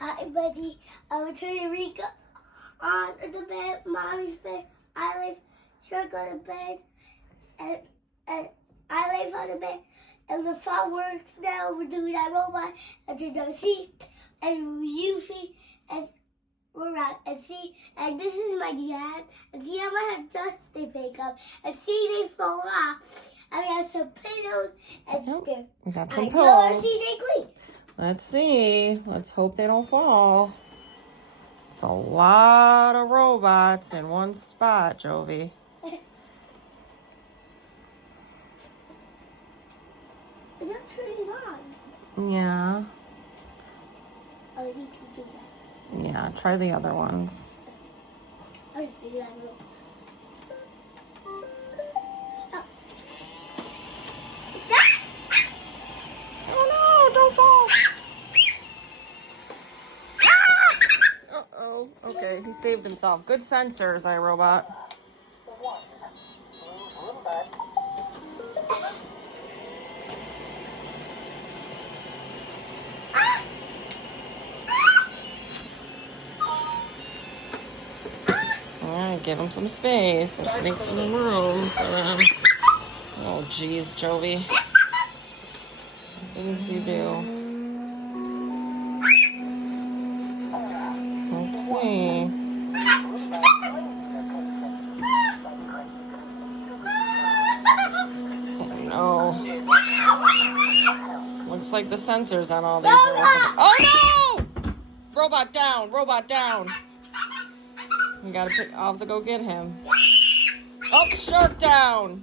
Hi, buddy. I will turn Eureka on the bed, Mommy's bed. I lay Shark on the bed, and I lay on the bed. And the phone works now. We're doing that robot, and you're gonna see, and Yuffie, and we're out. And see, and this is my dad. And see, I might have just the makeup. And see, they fall off. And we have some pillows and stuff. We got some pillows. See, they clean. Let's see. Let's hope they don't fall. It's a lot of robots in one spot, Jovi. It's not turning on. Yeah. Oh, I need to do that. Yeah, try the other ones. I'll just do that real quick. Oh no, don't fall. Uh-oh. Okay, he saved himself. Good sensors, iRobot. Alright, give him some space. Let's make some room for him. Oh, geez, Jovi. Things you do. Let's see. Oh no. Looks like the sensors on all these are working. Oh no! Robot down, robot down. I'll have to go get him. Oh, shark down.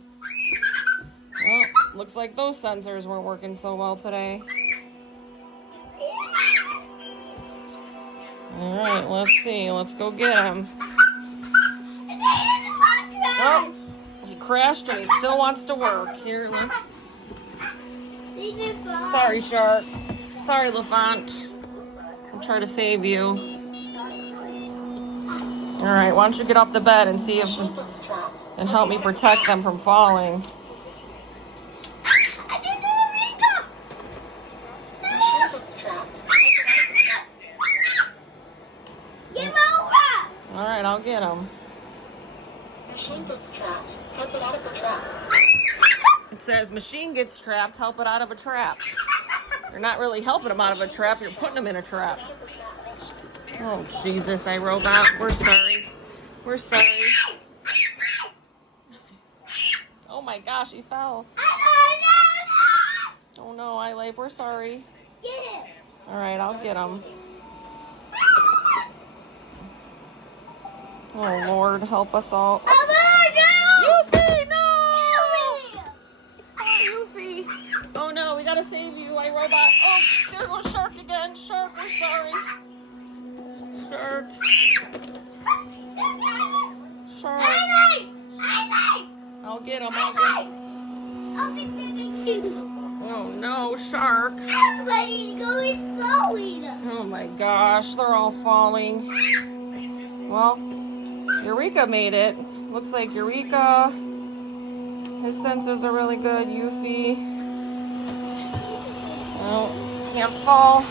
Oh, looks like those sensors weren't working so well today. All right, let's see. Let's go get him. Oh, he crashed and he still wants to work. Here, let's... Sorry, Shark. Sorry, Lefant. I'll try to save you. All right, why don't you get off the bed and see if... and help me protect them from falling. All right, I'll get him. It says, machine gets trapped, help it out of a trap. You're not really helping him out of a trap, you're putting him in a trap. Oh, Jesus, iRobot, we're sorry. We're sorry. Oh my gosh, he fell. Oh no, iLife, we're sorry. All right, I'll get him. Oh Lord, help us all. Yuffie, no! Oh, Yuffie. Oh no, we gotta save you, iRobot. Oh, there goes Shark again. Shark, we're sorry. Shark. Shark. I'll get him, I'll get him. Oh no, Shark. Everybody's going slowly. Oh my gosh, they're all falling. Well, Eureka made it. Looks like Eureka. His sensors are really good. Yuffie. Oh, can't fall.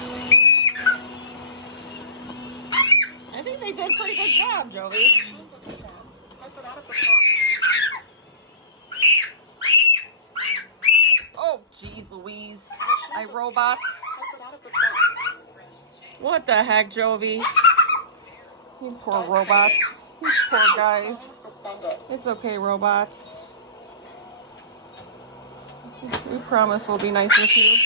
I think they did a pretty good job, Jovi. Oh, geez, Louise. iRobot. What the heck, Jovi? You poor robots. These poor guys. It's okay, robots. We promise we'll be nice with you.